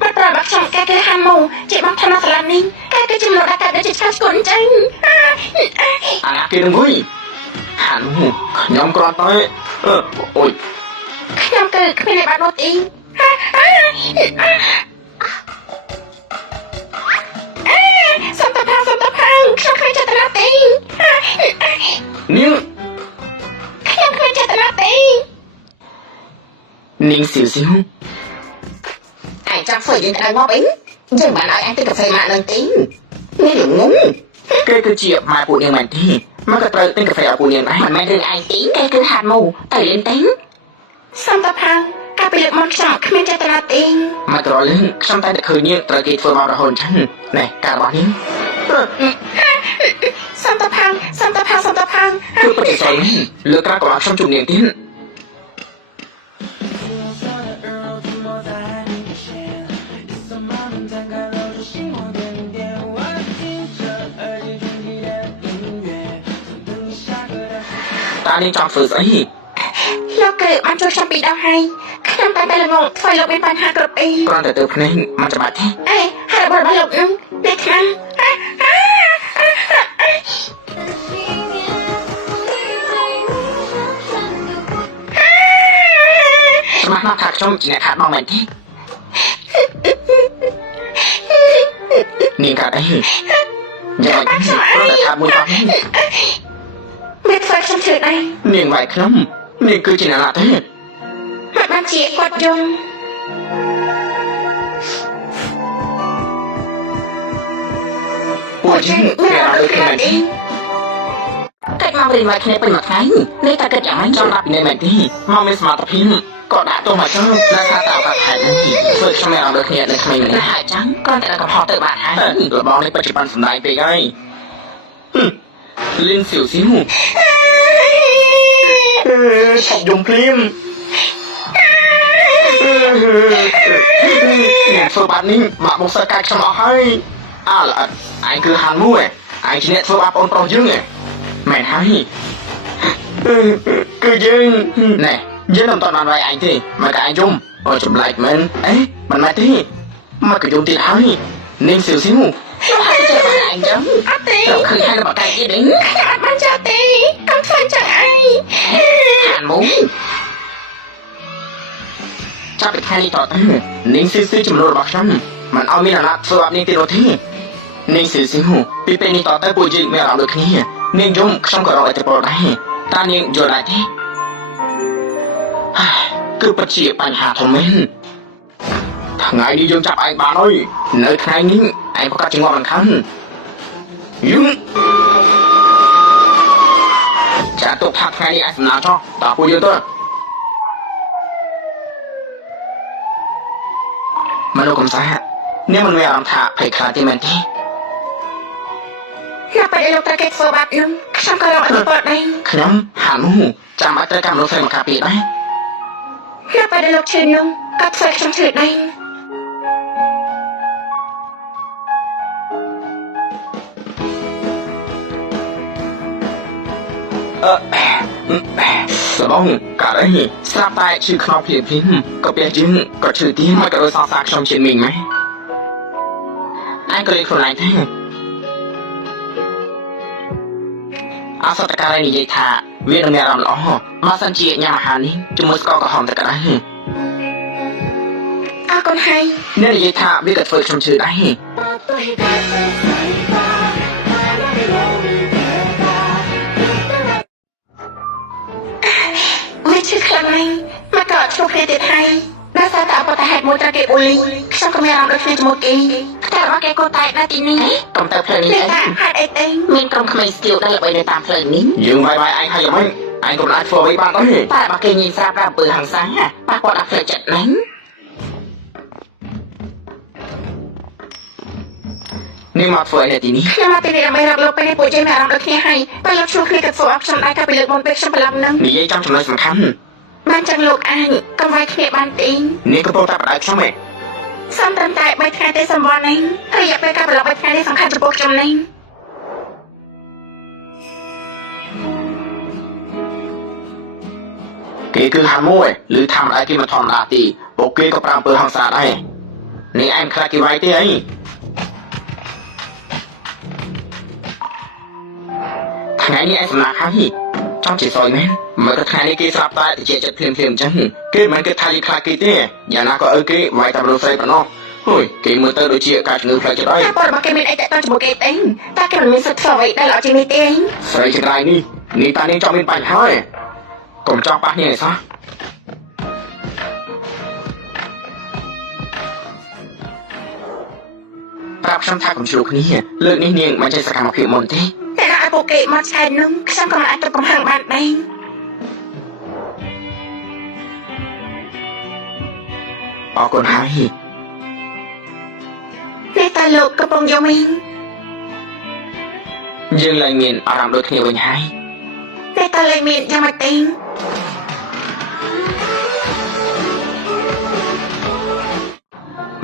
มันปลอดบักช่องแกคือฮันมูจีบังทำมาสลับนิ่งแกคือจิมโลดากาเดจิชาสกุลจังอากินงุยฮันมูยอมกรอนไปโอ้ยยอมเกิดขึ้นในบ้านโนตีสัมตพังฉันเคยเจตนาตีนิ่งยังเคยเจตนาตีนิ่งสิวสิวไอ้จังฝืนยังไงมอบอิงยังบ้านเอาไอ้ตีกับไฟมาหนึ่งตีนี่หลงงงแกคือเจียบมาปูเนียงมันที่มันก็เติมเต้นกาแฟปูเนียงได้มันไม่ถึงไอ้ตีแกคือหาดมูแต่เล่นตีสัมตพังกาไปเลือกมันจับขึ้นเจตนาตีมาตรอเล่นช่างใต้แต่คืนนี้ตระกีดเฟิร์มเอาระหนฉันเนี่ยการบอกนี้สัมตพังคือปฏิเสธเลือกกระกอบช่างจุ่มเนียงทิ้งตานี่จอมฝืนสิเราเกิดมันจนฉันปีดาวให้ขนมตาแต่ละงงไฟเราเป็นปัญหากระปีกรอนแต่เติมเพลงมันจะบาดแท้หาบอลมาหลบนึงเด็กนะสมัครมาถักช่องจีนขาดมองเหมือนที่นี่กัดไอ้อย่าไปเพราะแต่ทำบุญความเม็ดไฟฉันถือได้เนียงไหวครับนี่คือจินตนาเทศมันบัญชีกดยงปวดจริงไม่เอาเลยคือไหนเกิดมาบริวารแค่เป็นหมดไงในตาเกิดอย่างนั้นจำรับในแมนที่มาไม่สมาร์ทพิมก็ด่าตัวมาเจ้าและท่าตาปากหายนั่นทีฝึกช่วยไม่เอาเลยเนี่ยในขมิ้นหายจังก่อนแต่ละกระเพาะเติบบาดหายเราบอกในปัจจุบันสมัยไปไงลิ้นสิวสิวชอบยมพริมเนี่ยฝึกบัดนี้มาบุกสกัดสมองให้ล่ะไอ้คือฮันมูไอ้ที่เนี่ยฝึกบัดปนปรองยึงไงแม่ให้คือยึงเนี่ยยึงตอนนั้นไว้ไอ้ที่มากับไอ้ยุ่มจุ่มไหลมันมันมาที่มากับยุ่มตีให้นิ่งสิวสิวเราหายใจมาไอ้จังเราคือให้เราบอกไก่ที่ดึงมันจะตีกำฟันจากไอ้หันมุ้งจะไปแค่นี้ต่อนิ่งซิจุ่มโลดบอกฉันมันเอามีนาสวับนิ่งตีโรที่นิ่งซิหูปีเป็นนี่ต่อแต่ปุยจิไม่เอาเลยนี่นิ่งยุ่งช่างก็รอไอ้ตะปอดได้ตานิ่งโยนอะไรที่คือปัจจัยปัญหาทำไมทั้งไงนี่ยังจับไอ้บ้าน้อยในทางนี้ไอ้พวกกระจิงว่ามันคันยุ่งจะตกทักไงไอ้สนาชอบตาปุยเยอะตัวมันโลกมสายเนี่ยมันไม่อารมณ์ท่าเพคาที่มันที่เราไปได้ลงตะเกียบโซบับนึงฉันก็ลองอธิบายได้ขนมหามูจำอัตกรรมรถไฟมาคาปีได้เราไปได้ลงชื่อนึงกับใส่ฉันถือได้สมองกะไรทราบได้ชื่อครอบเพียงพิมก็เปียจริงก็ชื่อที่มากับโดยสาวสาวชมเชียนมิงไหมไอ้ก็เลยคนไรแท้อาสตะการนี่ยัยท่าเวียนเมียรำล้อมาสันเจียยามหานี้จุมือสกอก็หอมตะการอาคนให้เนี่ยยัยท่าเวียนกับเฟิร์ชมชื่อได้ไม่ชื่อคลังไงมาเกิดช่วงเพลติดไทยน่าสาตาปตะแหกโมตะเกบุลีฉันก็ไม่รำเลยจมูกเองแต่ว่าแกโกตายนาทีนี้กำแต่เพลงนี้เองหัดเองมีกำขมิ้นสกิลได้ไปในตามเพลงนี้ยืมใบไอ้ใครยังไม่ไอ้กำลังโฟไว้บ้างก็เห็นแต่บางทียิงทราบรับปืนหางซ้ายปากกดอักเสบจัดนั้นนี่มาช่วยในทีนี้นี่มาตีนี่ไม่รับเราไปในปุ๋ยใจแม่รำเราที่ให้ไปรับช่วงคืนกับโฟอัพฉันได้กับไปเลือกบอลเป็กฉันไปรับนึงนี่ยัยจำจำเลยสำคัญบ้านจังลูกอันกำไว้เขียบ้านติงนี่ก็โปรตับได้ใช่ไหมซ้ำเติมใจใบแทนได้สมบูรณ์เองอยากไปกับเราใบแทนได้สำคัญจะปกจำเองเกคือฮันมวยหรือทำอะไรที่มันทอนอาตีโอเคก็ปรามเปิดห้องสาได้ នាងឯងខ្លាចគេវាយទេអីថ្ងៃនេះឯងសំណាក់ហើយចង់ជាសយមែនមើលថ្ងៃនេះគេស្រាប់តែជាចិត្តភ្លាមអញ្ចឹងគេមិនគិតថាយើងខ្លាចគេទេយ៉ាងណាក៏គេវាយតែមនុស្សស្រីប៉ុណ្ណោះហួយគេមើលទៅដូចជាការជំងឺផ្លូវចិត្តអីតែប៉ុន្តែគេមានអីតែតជាមួយគេទេតែគេមិនមានសិទ្ធិធ្វើអ្វីដែលល្អជាងនេះទេស្រីចង្រៃនេះនាងតានាងចង់មានបញ្ហាទេកុំចង់ប៉ះនាងឯសោះប្រាប់ខ្ញុំថាកុំជ្រុលគ្នាលើកនេះនាងមិនចេះសកម្មភាពមុនទេតែឲ្យពួកគេមកឆ្កែនឹងខ្ញុំក៏មិនអាចទៅកំហឹងបានដែរអរគុណហើយតែតើលោកកំពុងយំវិញយើងឡើងមានអារម្មណ៍ដូចគ្នាវិញហើយតែតើលែងមានយ៉ាងម៉េចទេ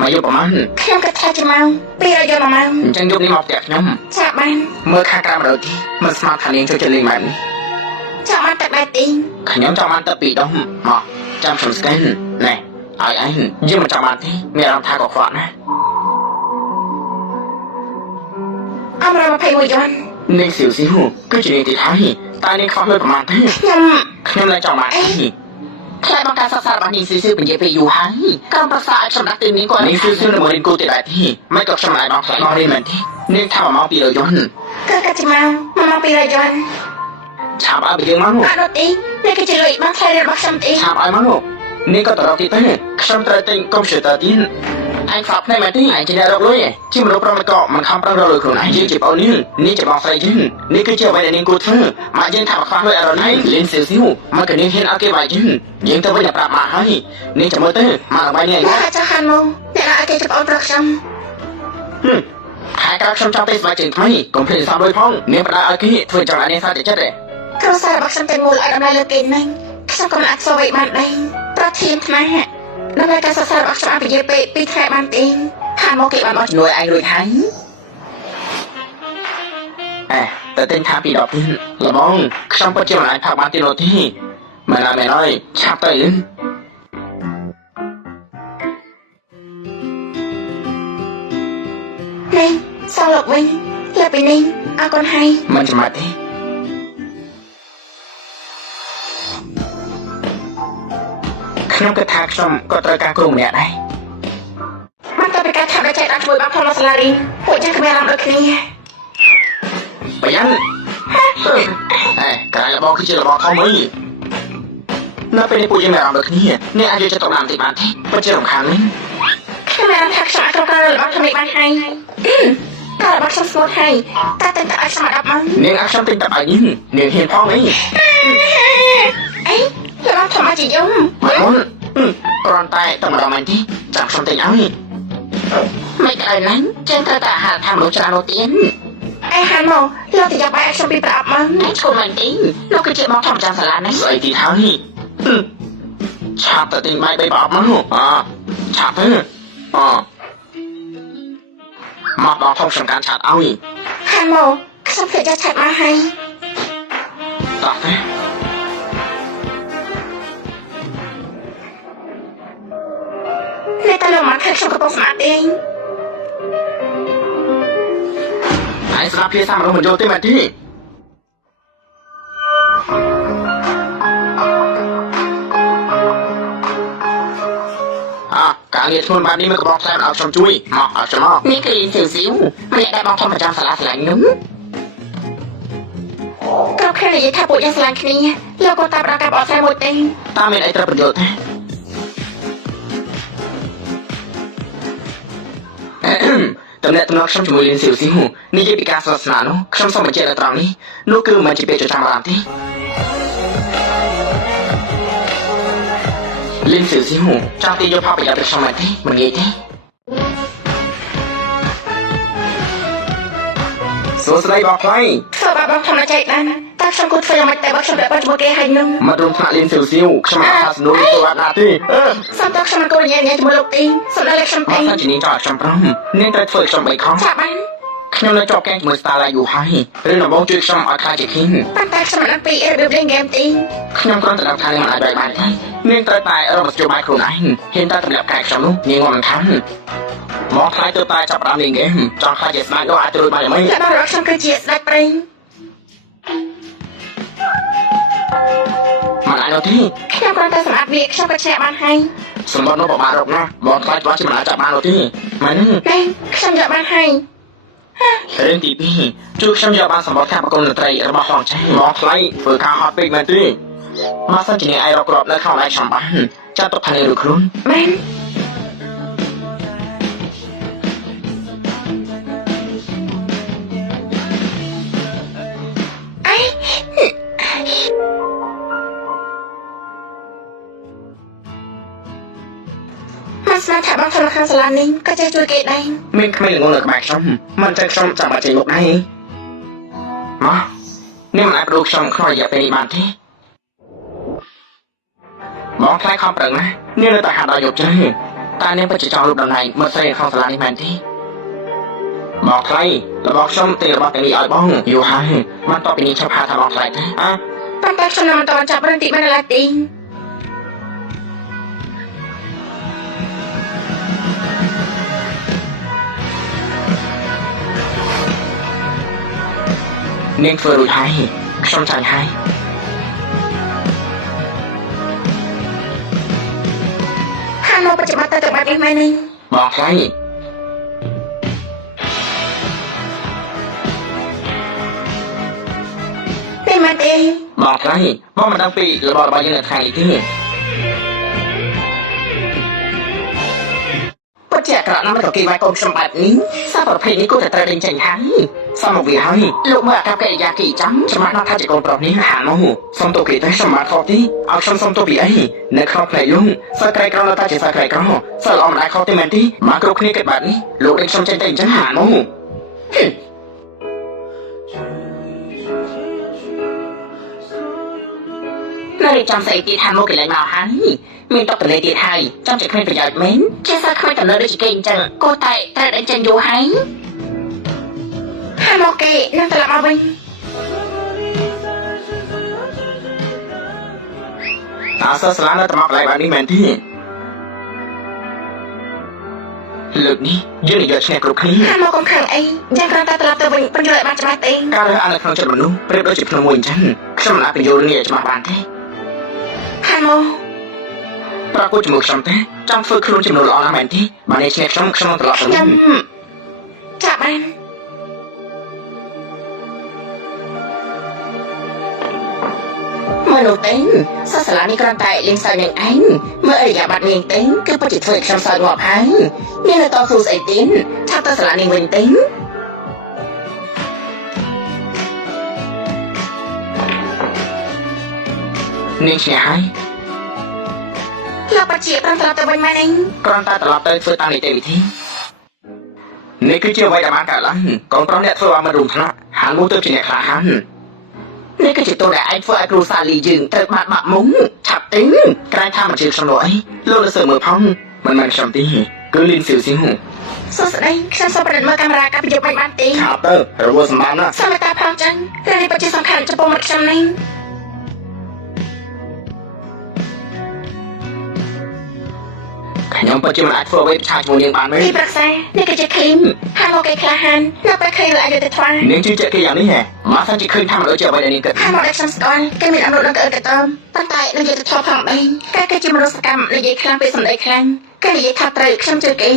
មកយកប្រមាណខ្ញុំគិតថាជាម៉ោង2រយម៉ោងអញ្ចឹងយប់នេះមកផ្ទះខ្ញុំចាបានមើលខាងក្រៅម្ដងទីមិនស្មានថានាងជួយចិត្តលេងបែបនេះចង់បានទឹកដែរទេខ្ញុំចង់បានទឹក2ដុំមកចាំខ្ញុំស្កេនណែឲ្យឯងយើងមិនចង់បានទេមានអារម្មណ៍ថាកខ្វក់ណាអមរ21យន់នាងស៊ីវស៊ីវគឺជានាងទីហើយតើនាងខ្វះលុយប្រមាណទេខ្ញុំឡើងចង់បានទេខ្លាចមកការសិក្សារបស់នាងស៊ីស៊ឺបញ្ជាពេលយូរហើយក្រុមប្រឹក្សាឲ្យខ្ញុំដាក់ទីនាងគាត់នាងស៊ីស៊ឺនៅមួយគូទៀតដែរទេមិនក៏ខ្ញុំអាចមកខ្លាចមករៀនមែនទេនាងថាមក200យន់គឺកាត់ជាម៉ោង200យន់ឆាប់ឲ្យយើងមកអត់ទេនេះគឺជាលុយបានថ្លៃរបស់ខ្ញុំទេឆាប់ឲ្យមកនាងក៏ទៅរកទីទៅខ្ញុំត្រូវទិញកុំព្យូទ័រទៀតឯងស្បផ្នែកមែនទេឯងជាអ្នករកលុយជាមនុស្សប្រុសមិនក៏មិនខំប្រឹងរកលុយខ្លួនឯងយើងជាបងនាងជាបងស្រីយើងនេះគឺជាអ្វីដែលនាងគួរធ្វើម៉ាក់យើងថាមកខ្វះលុយអរណៃលេងស៊ីវស៊ីវមកក៏នាងហ៊ានឲ្យគេវាយយើងទៅវិញតែប្រាប់ម៉ាក់ហើយនាងចាំមើលទៅម៉ាក់បាយនេះអាចចាស់ហានមកអ្នកឲ្យគេជាបងប្រុសខ្ញុំខែក្រោយខ្ញុំចង់ទៅស្បែកជើងថ្មីកុំភ្លេចសំលុយផងនាងផ្ដល់ឲ្យគេធ្វើចង់ឲ្យនាងសាចិត្តទេគ្រួសាររបស់ខ្ញុំតែមូលឲ្យតម្លៃលើគេហ្នឹងខ្ញុំក៏មិនអាចធ្វើអ្វីបានដែរប្រធានថ្នាក់ដើម្បីការសិក្សារបស់ខ្ញុំអភិយាពេល2ខែបានទេហានមកគេបានមកជំនួយឯងរួចហើយតែទិញថាពី10ទៀតល្បងខ្ញុំពិតជាមិនអាចផាកបានទៀតនោះទេមិនណាមែនអើយឆាប់ទៅនេះសោះលោកវិញលើពីនេះអរគុណហើយមិនចាំបាច់ទេខ្ញុំគិតថាខ្ញុំក៏ត្រូវការគ្រូម្នាក់ដែរបានទៅពីការថាដល់ចែកដល់ជួយបងផងនៅសាលារៀនពួកយើងគ្មានអារម្មណ៍ដូចគ្នាប្រយ័ត្នកាយរបស់គឺជារបស់ធំអីនៅពេលនេះពួកយើងមានអារម្មណ៍ដូចគ្នាអ្នកអាចយកចិត្តទុកដាក់បន្តិចបានទេពិតជារំខានណាស់ខ្ញុំបានថាខ្ញុំអាចត្រូវការរបស់ខ្ញុំនេះបានហើយតែរបស់ខ្ញុំស្គាល់ហើយតែតែឲ្យខ្ញុំ10ម៉ោងនាងឲ្យខ្ញុំទិញតែឲ្យនាងហ៊ានផងអីលោកខ្ញុំអាចយំមុនគ្រាន់តែតែម្ដងមិនទេចាំខ្ញុំទិញឲ្យមិនក្រោយណាស់ចេញត្រូវតែអាហារថាមនុស្សច្រើននោះទៀតអេហានមកលោកទៅយកបាយឲ្យខ្ញុំពីប្រអប់មកឈប់មិនទេលោកគឺជាបងធម្មតាសាលានេះស្អីទីហើយឆាប់ទៅទិញបាយ3ប្រអប់មកឆាប់ទៅមកបងធំសំខាន់ឆាត់ឲ្យហានមកខ្ញុំភ្លេចយកឆាត់មកឲ្យតោះទេនេះតើលោកមកខិតខ្ញុំកំពុងស្មាតអីឯងស្ដាប់ភាសាមនុស្សមិនយល់ទេមែនទេការងារធ្ងន់បែបនេះមើលកបងផ្លែឲ្យខ្ញុំជួយមកឲ្យខ្ញុំមកនេះគឺស៊ីវស៊ីវម្នាក់ដែលបងធំប្រចាំសាលាស្លាញ់នោះគ្រប់គ្នានិយាយថាពួកយើងស្លាញ់គ្នាលោកក៏តាមរកការបកស្រាយមួយទេតាមមានអីត្រូវប្រយោជន៍ទេតំណែងខ្ញុំជាមួយលៀនស៊ីវស៊ីវនិយាយពីការសាសនានោះខ្ញុំសូមបញ្ជាក់នៅត្រង់នេះនោះគឺមិនជាពាក្យចចាមអារម្មណ៍ទេលៀនស៊ីវស៊ីវចង់ទីយកផលប្រយោជន៍ពីខ្ញុំមិនទេមិនងាយទេសួស្ដីបងខ្លៃធ្វើបងធម្មតាបានតែខ្ញុំគួរធ្វើយ៉ាងម៉េចតែបើខ្ញុំបែបជាមួយគេហើយនឹងមករួមថ្នាក់លៀនស៊ីវស៊ីវខ្ញុំអត់ថាសំណួរធ្វើអត់ណាទេសំតើខ្ញុំគួរញ៉ាំជាមួយលោកទីសំដៅខ្ញុំទេអត់ថាជំនាញចោលខ្ញុំប្រំនាងត្រូវធ្វើខ្ញុំ3ខំចាបានខ ខ្ញុំនៅជាប់កេងជាមួយ Starlight យូរហើយរឿងដំបូងជួយខ្ញុំឲ្យខ្លាចជា King ប៉ុន្តែខ្ញុំមិនដឹងពីរបៀបលេងហ្គេមទេ ខ្ញុំគ្រាន់តែដឹងថានាងមិនអាចបែកបានទេនាងត្រូវតែរកមធ្យោបាយខ្លួនឯងហ៊ានតែទម្លាក់កាយខ្ញុំនោះនាងមិនខានមកខ្លាចទៅតែចាប់ផ្ដើមលេងហ្គេមចង់ខ្លាចជាស្នាយកអាចទៅរួចបានយ៉ាងម៉េច អ្នកបងរបស់ខ្ញុំគឺជាស្ដេចប្រេង មិនអាចនោះទេ ខ្ញុំគ្រាន់តែសម្អាតវាខ្ញុំក៏ឈ្នះបានហើយ សម្បត្តិនោះពិបាករកណាស់បងខ្លាចច្បាស់ជាមិនអាចចាប់បាននោះទេមែនទេ ខ្ញុំយកបានហើយ រឿងទី2ជួយខ្ញុំយកបានសម្បត្តិការប្រគំតន្ត្រីរបស់ហងចាស់មកថ្លៃធ្វើការហត់ពេកមែនទេមកសិនជានាងអាចរកគ្រាប់នៅក្នុងដៃខ្ញុំបានចាត់ទុកថានាងរួចខ្លួន មែន មកស្នាថាបងធ្វើខាងសាលានេះក៏ចេះជួយគេដែរ មានក្មេងល្ងងនៅក្បែរខ្ញុំមិនចឹងខ្ញុំចាំបាច់ចេញមុខដែរមកនាងមិនអាចប្រូខ្ញុំក្នុងរយៈពេលនេះបានទេបងខ្លាចខំប្រឹងណានាងនៅតែហាត់ដល់យប់ចឹងតែនាងពិតជាចង់រូបតំណែងមើលស្រីក្នុងសាលានេះមែនទេបងថ្លៃរបស់ខ្ញុំទេរបស់ទាំងនេះឲ្យបងយូរហើយមិនតបពីនេះខ្ញុំហៅថាបងថ្លៃទេប៉ុន្តែខ្ញុំនៅមិនទាន់ចាប់រឿងទីបានឡើយទេ នាងធ្វើរួចហើយខ្ញុំចាញ់ហើយ ហានមកបច្ចុប្បន្នទៅបាត់នេះមែនទេ បងថ្លៃ ទេមែនទេ បងថ្លៃបងមិនដឹងពីរបស់យើងនៅថ្ងៃនេះទេពិតជាអាក្រក់ណាស់មកគេវាយកូនខ្ញុំបែបនេះសារប្រភេទនេះគួរតែត្រូវដេញចេញហើយសមមកវាហើយលោកមើលអាកប្បកិរិយាគេចាំច្បាស់ណាស់ថាជាកូនប្រុសនេះហានមកសុំទោសគេតែខ្ញុំបានខុសទេឲ្យខ្ញុំសុំទោសពីអីនៅក្នុងផ្នែកលោកសិស្សក្រីក្រនៅតែជាសិស្សក្រីក្រសិស្សល្អមិនអាចខុសទេមែនទេមកគ្រប់គ្នាគិតបែបនេះលោកដេញខ្ញុំចេញទៅអញ្ចឹងហានមក នៅរៀបចំស្អីទៀតហានមកគេលែងមកហើយមានតបតលេទៀតហើយចាំជាគ្មានប្រយោជន៍មែនជាសិស្សគ្មានកំណត់ដូចជាគេអញ្ចឹងគោតែត្រូវដេញចេញយូរហើយ ហានមកគេនឹងត្រឡប់មកវិញ តើសិស្សសាលានៅតែមកកន្លែងបែបនេះមែនទេលើកនេះយើងនិយាយឈ្នះគ្រប់គ្នា ហានមកកុំខឹងអីយ៉ាងគ្រាន់តែត្រឡប់ទៅវិញប៉ុន្តែបានច្បាស់ទេ ការរើសអើងនៅក្នុងចិត្តមនុស្សប្រៀបដូចជាភ្នំមួយអញ្ចឹងខ្ញុំមិនអាចបញ្យល់រឿងនេះឲ្យច្បាស់បានទេ ហានមក ប្រកួតជាមួយខ្ញុំទេចង់ធ្វើខ្លួនចំនួនល្អណាស់មែនទេបើនេះឈ្នះខ្ញុំនឹងត្រឡប់ទៅវិញ ចាប់បាន មនុស្សទេសិស្សសាលានេះគ្រាន់តែលេងសើចនឹងឯងមើលអរិយាប័ត្រនាងទេគឺពិតជាធ្វើឲ្យខ្ញុំសើចងាប់ហើយនាងនៅតស៊ូស្អីទៀតឆាប់ទៅសាលានាងវិញទេនាងឈ្នះហើយ លោកបជាត្រឡប់ទៅវិញមែនទេ គ្រាន់តែត្រឡប់ទៅធ្វើតាមនីតិវិធីនេះគឺជាអ្វីដែលបានកើតឡើងកូនប្រុសអ្នកធ្វើឲ្យមិនរួមថ្នាក់ហានមួយទៅជាអ្នកក្លាហាននេះគឺជាតួដែលឯងធ្វើឲ្យគ្រូសាលីយើងត្រូវបានបាក់មុំឆាប់ទេក្រែងថាមិនជឿខ្ញុំនោះអីលោកលើសើមើលផងមិនមែនខ្ញុំទេគឺលីនស៊ីវស៊ីហូ សួស្តីខ្ញុំសូមប្រឌិតមើលកាមេរ៉ាកាពីយកមិនបានទេ ឆាប់ទៅរវល់សម្បានណា សូមតែផងចឹងរឿងនេះពិតជាសំខាន់ចំពោះមិត្តខ្ញុំនេះ ខ្ញុំពិតជាមិនអាចធ្វើអ្វីប្រឆាំងជាមួយនាងបានទេ ទីប្រឹក្សានេះគឺជាឃ្លីមហានមកគេក្លាហាននៅពេលឃើញលើអយុធធម៌ នាងជឿជាក់គេយ៉ាងនេះហ៎មកថាជាឃើញថាមិនដូចជាអ្វីដែលនាងគិត ហានមកដែលខ្ញុំស្គាល់គេមានអនុនឹងក្អើកតើប៉ុន្តែនឹងយុទ្ធធម៌ផងដែរគេគឺជាមនុស្សកម្មនិយាយខ្លាំងពេលសម្ដីខ្លាំងគេនិយាយថាត្រូវខ្ញុំជឿគេ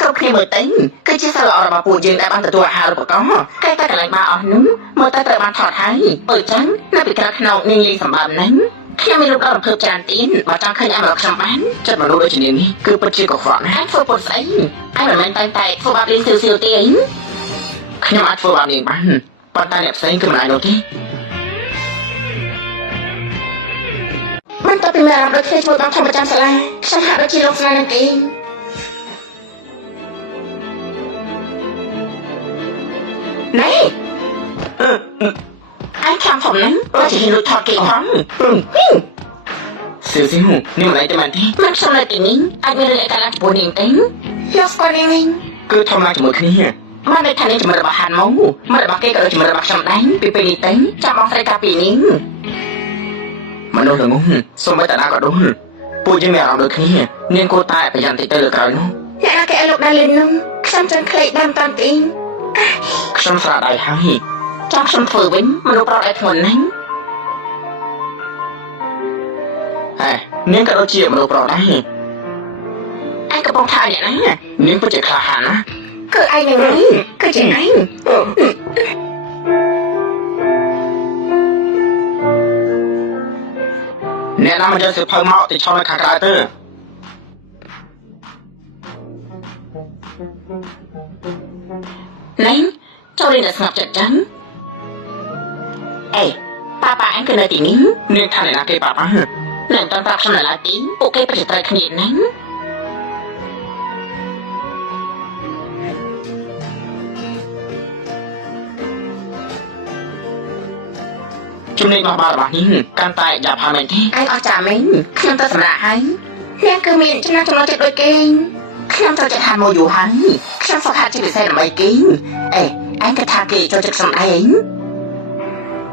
គ្រប់គ្នាមើលទៅគឺជាសិស្សល្អរបស់ពួកយើងដែលបានទទួលអាហារូបករណ៍គេតែកន្លែងមកអស់នោះមើលទៅត្រូវបានថតហើយបើចឹងនៅពីក្រៅខ្នងនាងលីសម្បត្តិហ្នឹងខ្ញុំមានរូបដល់រំភើបច្រើនទៀនបើចង់ឃើញអាមរកខ្ញុំបានចិត្តមនុស្សដូចជានាងនេះគឺពិតជាកខ្វក់ណាស់ធ្វើពុតស្អីឯងមិនមែនតែធ្វើបាបលេងស៊ីវទេអីខ្ញុំអាចធ្វើបាបនាងបានប៉ុន្តែអ្នកផ្សេងគឺមិនអាចនោះទេ បន្ទាប់ពីមានអារម្មណ៍ដូចគ្នាជាមួយបងធម្មចាំសាលាខ្ញុំហាក់ដូចជាលោកស្នេហ៍នឹងគេណែអញខាំខ្ញុំហ្នឹងបើជាហ៊ានលួចថតគេផង ស៊ីវស៊ីហូនាងមិនអាចទៅបានទេ មិនខ្ញុំនៅទីនេះអាចមានរឿងអីកើតឡើងចំពោះនាងទេលោកស្គាល់នាងវិញ គឺធម្មតាជាមួយគ្នាមកនៅថានេះជំរឿនរបស់ហានមកមករបស់គេក៏ដូចជំរឿនរបស់ខ្ញុំដែរពីពេលនេះទៅចាំបងស្រីកាពីនេះមនុស្សល្ងងសូម្បីតែណាក៏ដូចពួកយើងមានអារម្មណ៍ដូចគ្នានាងគួរតែប្រយ័ត្នតិចទៅលើក្រោយនោះអ្នកណាគេឲ្យលោកដាលីននឹងខ្ញុំចង់ក្លេកតាមតាមទីខ្ញុំស្រាដៃហើយចង់ខ្ញុំធ្វើវិញមនុស្សប្រុសឯធ្ងន់ណាស់ហេនាងក៏ដូចជាមនុស្សប្រុសដែរឯងកំពុងថាយ៉ាងណានាងពិតជាក្លាហានណាគឺឯងនឹងនេះគឺជាឯងអ្នកណាមកយកសៀវភៅមកទៅឆោនៅខាងក្រៅទៅណែចូលរៀនស្ងាត់ចិត្តចឹងអេប៉ាប៉ាអញគឺនៅទីនេះនាងថាអ្នកណាគេប៉ាប៉ានៅតន្ត្រាប់ខ្ញុំនៅឡើយទីពួកគេប្រតិត្រូវគ្នាណាជំនាញរបស់បាល់របស់នេះកាន់តែយ៉ាប់ហើយមែនទេឯងអស់ចាមែនខ្ញុំទៅសម្រាប់ហើយអ្នកគឺមានចំណាស់ចំណុចចិត្តដូចគេខ្ញុំចូលចិត្តហាត់ម៉ូយូហើយខ្ញុំហ្វឹកហាត់ជាពិសេសដើម្បីគេអេឯងគិតថាគេចូលចិត្តខ្ញុំឯង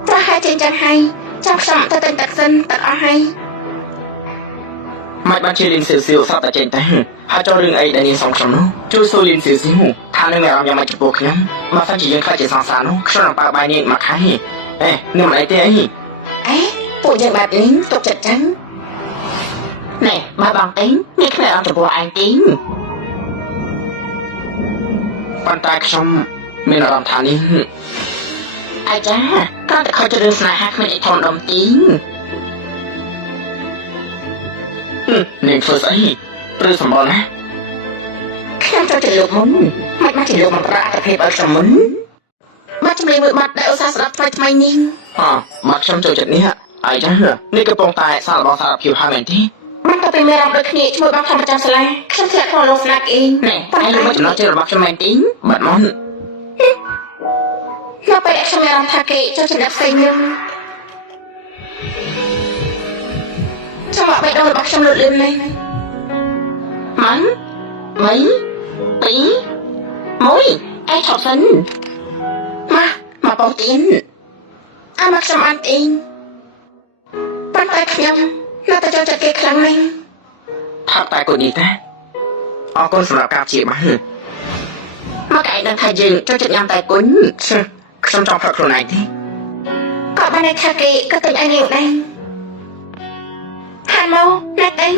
ចាស់ហើយចេញចឹងហើយចាំខ្ញុំទៅទិញទឹកសិនទឹកអស់ហើយមិនបានជាលីនសៀវសៀវសត្វតែចេញតែហើយចូលរឿងអីដែលនាងសុំខ្ញុំនោះជួយសួរលីនសៀវសៀវថានឹងអារម្មណ៍យ៉ាងម៉េចចំពោះខ្ញុំបើសិនជាយើងខ្លាចជាសង្សារនោះខ្ញុំនឹងបើបាយនាងមកខែអេនឹងមិនអីទេអីពួកយើងបែបនេះទុកចិត្តចឹងណែបើបងទេនេះគ្មានអត់ចំពោះឯងទេប៉ុន្តែខ្ញុំមានអារម្មណ៍ថានេះអាចាគ្រាន់តែខុសទៅរឿងស្នេហាគ្មានអីធំដុំទីនាងធ្វើស្អីព្រឺសម្បល់ណាខ្ញុំចូលទៅលោកមុនមិនមកជាលោកមកប្រាក់អត្ថភាពឲ្យខ្ញុំមុនមកជំរាបមួយបាត់ដែលឧស្សាហ៍ស្ដាប់ថ្មីនេះមកខ្ញុំចូលចិត្តនេះអាចានេះកំពុងតែសាររបស់សារភាពហើយមែនទេមិនទៅពេលមានអារម្មណ៍ដូចគ្នាជាមួយបងខ្ញុំប្រចាំសាលាខ្ញុំធ្លាក់ក្នុងលោកស្នាកអីណែតែលោកមកចំណុចរបស់ខ្ញុំមែនទេបាត់មកនៅពេលខ្ញុំមានអារម្មណ៍ថាគេចូលចិត្តអ្នកផ្សេងនឹងចាំមកបេះដូងរបស់ខ្ញុំលូតលឿននេះមិន2 1ឯងឈប់សិនមកបោះទៀនមកខ្ញុំអានអីប៉ុន្តែខ្ញុំនៅតែចូលចិត្តគេខ្លាំងណាស់ថាតែគូនេះតាអរគុណសម្រាប់ការព្យាបាលមកឯងដឹងថាយើងចូលចិត្តញ៉ាំតែគុញខ្ញុំចង់ផឹកខ្លួនឯងទេក៏បានថាគេក៏ទិញឲ្យនាងដែរហាម៉ូណាត់អីយ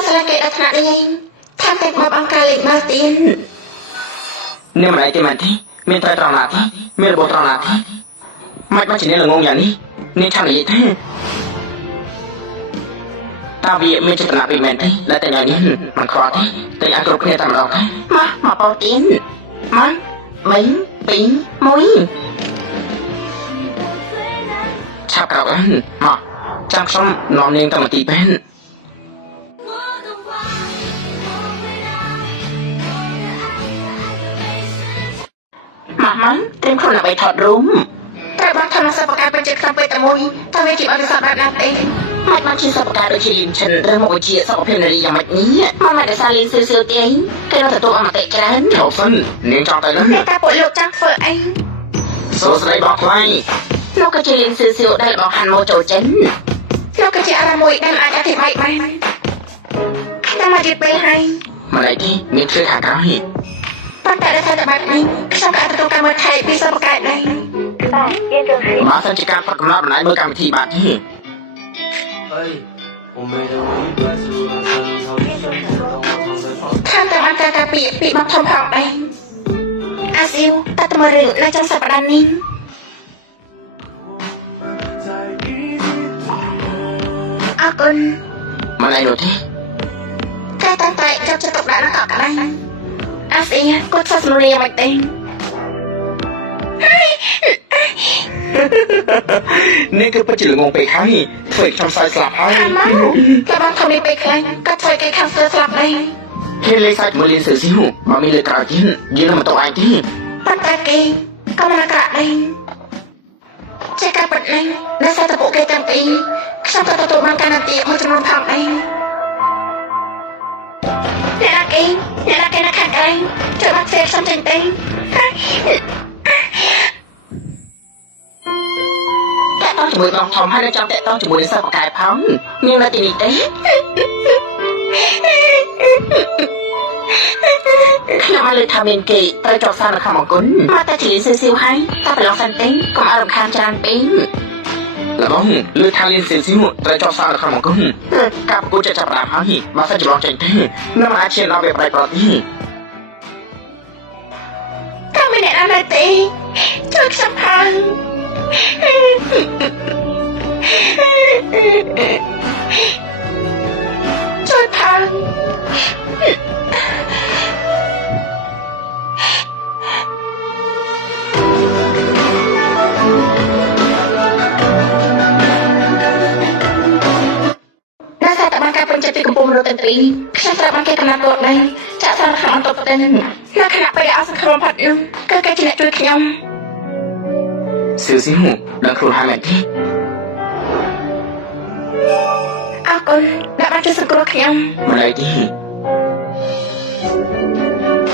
កស្លាកគេដល់ថ្នាក់នេះថាតែមកអង្គការលេខមកទៀននេះមិនអីទេមែនទេមានត្រូវត្រង់ណាទេមានរបបត្រង់ណាទេមិនបានជាអ្នកល្ងងយ៉ាងនេះនាងថានិយាយទេតើវាមានចេតនាពីមែនទេដែលតែយ៉ាងនេះមិនខ្វល់ទេតែអាចគ្រប់គ្នាតែម្ដងទេមកបោទៀនមក3 2 1ឆាប់ក្រោកឡើងមកចាំខ្ញុំនាំនាងទៅមន្ទីរពេទ្យមកត្រៀមខ្លួនដើម្បីថតរូបត្រូវបានធ្វើសិប្បកម្មបញ្ជាក្នុងពេលតែមួយតើវាជាអនុសាសន៍បែបណាទេមិនបានជាសិប្បកម្មដូចជាលីនឈិនឬមកវិជាសុខភាពនារីយ៉ាងម៉េចនេះមកដោយសារលីនសៀវសៀវទេគេនឹងទទួលអមតិច្រើនចុះសិននាងចង់ទៅណាតែពួកលោកចង់ធ្វើអីសួស្ដីបងថ្លៃលោកក៏ជាលីនសៀវសៀវដែលបងហាន់មកចូលចិនលោកក៏ជាអារម្មណ៍មួយដែលអាចអធិប្បាយបានតែមកជាពេលហើយមិនអីទេមានធ្វើខាងក្រោយប៉ុន្តែដោយសារតែបែបនេះខ្ញុំក៏ទទួលការមើលថែពីសិប្បកម្មដែរបាទយើងចូលគ្នាមកសិនជាការផុតកំណត់បណ្ដាញមើលកម្មវិធីបាទទេខាងតែបានការពីបងធំផងដែរអាស៊ីវតើតើមើលរឿងនៅtrongសប្តាហ៍នេះអរគុណមិនអីនោះទេតែចាប់ចិត្តទុកដាក់នៅកក់ក្ដៅអាស៊ីគាត់ធ្វើសម្រៀងមិនទេនេះគឺពិតជាល្ងងពេកហើយធ្វើខ្ញុំសើចស្លាប់ហើយតែបានធ្វើនេះពេកខ្លាំងក៏ធ្វើគេខាងស្ទើរស្លាប់ដែរគេលេងសាច់មួយលៀនសើស៊ីហូបើមានលើក្រៅទៀតយើងនឹងមិនតោះឯងទេប៉ុន្តែគេក៏មិនអាក្រក់ដែរចេះការប៉ັດណាស់ដោយសារតែពួកគេទាំងពីរ ខ្ញុំក៏ទទួលបានការនាទីមួយចំនួនផងដែរអ្នកណាគេណាខាងក្រែងជួយបាត់ផ្សេងខ្ញុំចេញទេតែតោះជាមួយបងធំហើយនឹងចង់តែតោះជាមួយនឹងសិស្សបកែផងនាងនៅទីនេះទេខ្ញុំឲ្យលើថាមានគេត្រូវចោលសារនៅខាងអង្គុនមកតែជិះស៊ីវហើយតែប្រឡងសិនទេកុំឲ្យរំខានច្រើនពេកលបងលើថាលៀនស៊ីស៊ីត្រូវចោលសារនៅខាងអង្គុនការប្រកួតចាប់ផ្ដើមហើយបើសិនច្រឡំចេញទេនឹងអាចឈានដល់វាប្រៃប្រទីតែមិនអ្នកណាទេជួយខ្ញុំផងជួយផងពីកំពុងរត់តន្ត្រីខ្ញុំត្រូវបានគេកំណត់រត់ដែរចាក់សារខាងអន្តរប្រទេសនៅខណៈពេលអសង្ឃរផាត់នឹងគឺគេជាអ្នកជួយខ្ញុំស៊ីស៊ីហូដល់ខ្លួនហើយមែនទេអរគុណដែលបានជួយសង្គ្រោះខ្ញុំមិនអីទេ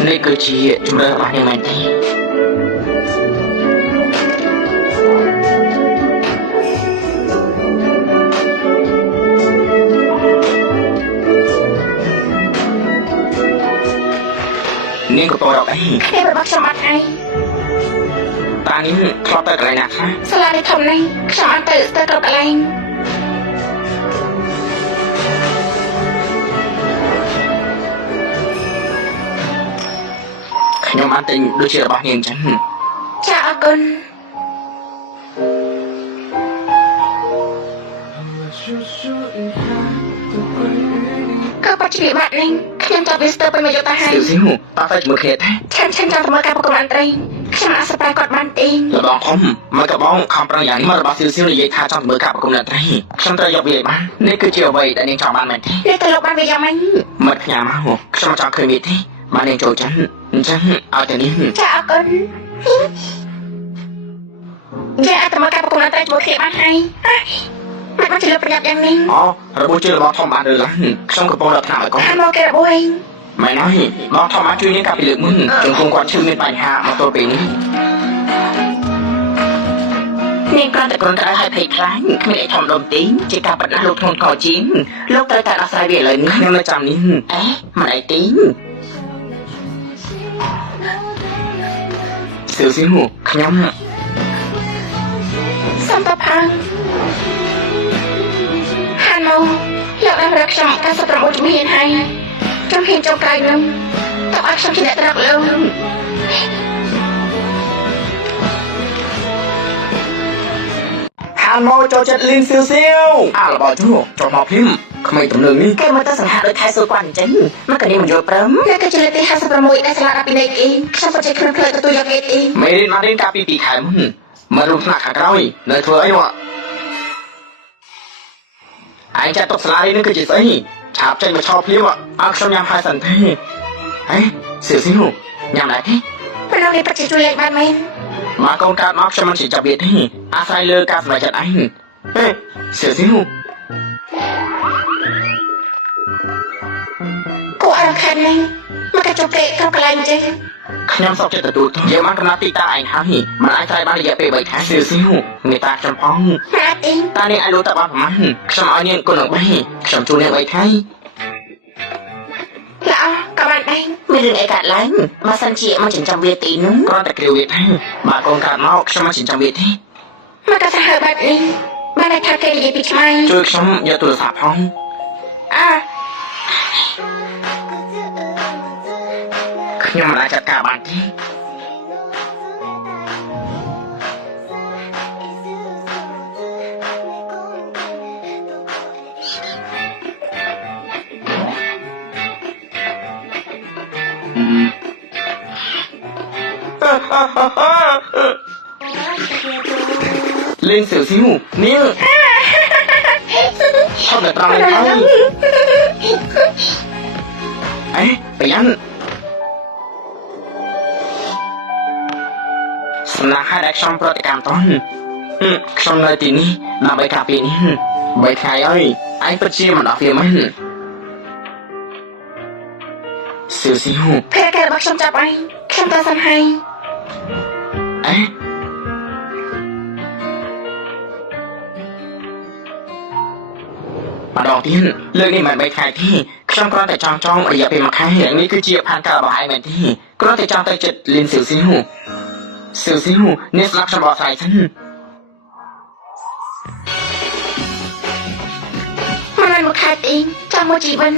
នេះគឺជាជំរឿនរបស់ខ្ញុំមែនទេនាងក៏តរអីខ្ញុំរបស់ខ្ញុំអត់អីតានេះធ្លាប់ទៅកន្លែងណាខ្លះសាលានេះធំណាស់ខ្ញុំអត់ទៅគ្រប់កន្លែងខ្ញុំបានទិញដូចជារបស់នាងអញ្ចឹងចាអរគុណក៏បាច់ជាបាត់នេះខ្ញុំទៅវាស្ទើរពេញមួយយប់ទៅហើយស៊ីហូតើទៅជាមួយគ្នាទេខ្ញុំចង់ទៅមើលការប្រកួតអន្តរជាតិខ្ញុំអត់សប្បាយគាត់បានទេលបងធំមកកបងខំប្រឹងយ៉ាងនេះមករបស់ស៊ីនិយាយថាចង់ទៅមើលការប្រកួតអន្តរជាតិខ្ញុំត្រូវយកវាឲ្យបាននេះគឺជាអ្វីដែលនាងចង់បានមែនទេនេះទៅលោកបានវាយ៉ាងម៉េចមិត្តខ្ញុំមកខ្ញុំចង់ឃើញវាទេបាននាងចូលចិត្តអញ្ចឹងឲ្យតែនេះចាអរគុណចាអត់ទៅមើលការប្រកួតអន្តរជាតិជាមួយគ្នាបានហើយមិនបានជិះលើប្រញាប់យ៉ាងនេះអូរបួសជិះរបស់ធំបានឬឡើយខ្ញុំកំពុងរត់ថ្នាក់ឲ្យកូនហើយមកគេរបួសឯងមែនហើយបងធំអាចជួយនាងកាពីលើកមុនជង្គង់គាត់ឈឺមានបញ្ហាមកទល់ពេលនេះនាងគ្រាន់តែឲ្យភ័យខ្លាចគ្មានអីធំដុំទេជាការបណ្ដាស់លោកធ្ងន់ធ្ងរជាងលោកត្រូវតែដោះស្រាយវាឥឡូវនេះខ្ញុំនៅចាំនេះអេមិនអីទេស៊ីហូខ្ញុំសំតផាំងហានមកលោកបានរកខ្ញុំ96ជំហានហើយជំហានចុងក្រោយនឹងតើឲ្យខ្ញុំជាអ្នកត្រកលោកហានមកចូលចិត្តលីនស៊ីវអារបស់ជួចូលមកភីមក្មេងទំនើងនេះគេមកទៅសង្ហាដូចខែសួរគាត់អញ្ចឹងមកកនេះមិនយល់ព្រមនេះគឺជាលេខទី56ដែលសាលាពីនៃគេខ្ញុំក៏ចេះគ្រឿងផ្លេចទទួលយកគេទេមេរៀនមករៀនកាលពី2ខែមុនមករួមថ្នាក់ខាងក្រោយនៅធ្វើអីនោះឯងចាត់ទុកសាលានេះគឺជាស្អីឆាប់ចេញមកឆោភ្លាមអើខ្ញុំញ៉ាំហើយសិនទេហេស៊ីហូញ៉ាំដែរទេពេលនេះប្រតិជួយលេខបានមែនមកកូនកើតមកខ្ញុំមិនជាចាប់វាទេអាស្រ័យលើការសម្រេចចិត្តឯងហេស៊ីហូគួរឲ្យខានណាស់មកកញ្ចក់គេក្នុងកន្លែងអញ្ចឹងខ្ញុំសោកចិត្តទទួលយើងបានកំណត់ទីតាំងឯងហើយមិនអាចឆ្លើយបានរយៈពេល3ខែស៊ីហូមេតាខ្ញុំផងហាទីតានាងឲ្យលុយតបានប្រមាណខ្ញុំឲ្យនាងគុណនឹង3ខ្ញុំជួលនាង3ខែល្អក៏បានដែរមានរឿងអីកើតឡើងបើសិនជាមកចិញ្ចឹមវាទីនោះគ្រាន់តែគ្រាវវាថាបើកូនកើតមកខ្ញុំមកចិញ្ចឹមវាទេមកក៏សាហាវបែបនេះបានតែថាគេនិយាយពីឆ្មាំជួយខ្ញុំយកទូរស័ព្ទផងខ្ញុំមិនអាចចាត់ការបានទេលេងស៊ីវនាងឈប់តែត្រង់នេះហើយអេប្រយ័ត្នសំណាក់ហើយដែលខ្ញុំប្រតិកម្មតន់ខ្ញុំនៅទីនេះដើម្បីការពារនេះ 3 ថ្ងៃហើយឯងពិតជាមិនអស់វាមែនស៊ីវស៊ីហូ ភេរកែរបស់ខ្ញុំចាប់ឯងខ្ញុំទៅសិនហើយ អេម្ដងទៀតលើកនេះមិន3ខែទេខ្ញុំគ្រាន់តែចង់រយៈពេល1ខែនេះគឺជាផែនការរបស់ឯងមែនទេគ្រាន់តែចង់ទៅចិត្តលៀនស៊ីវស៊ីហូនេះស្លាប់ខ្ញុំបកស្រាយសិន មិនមែន1ខែទេចាំមួយជីវិត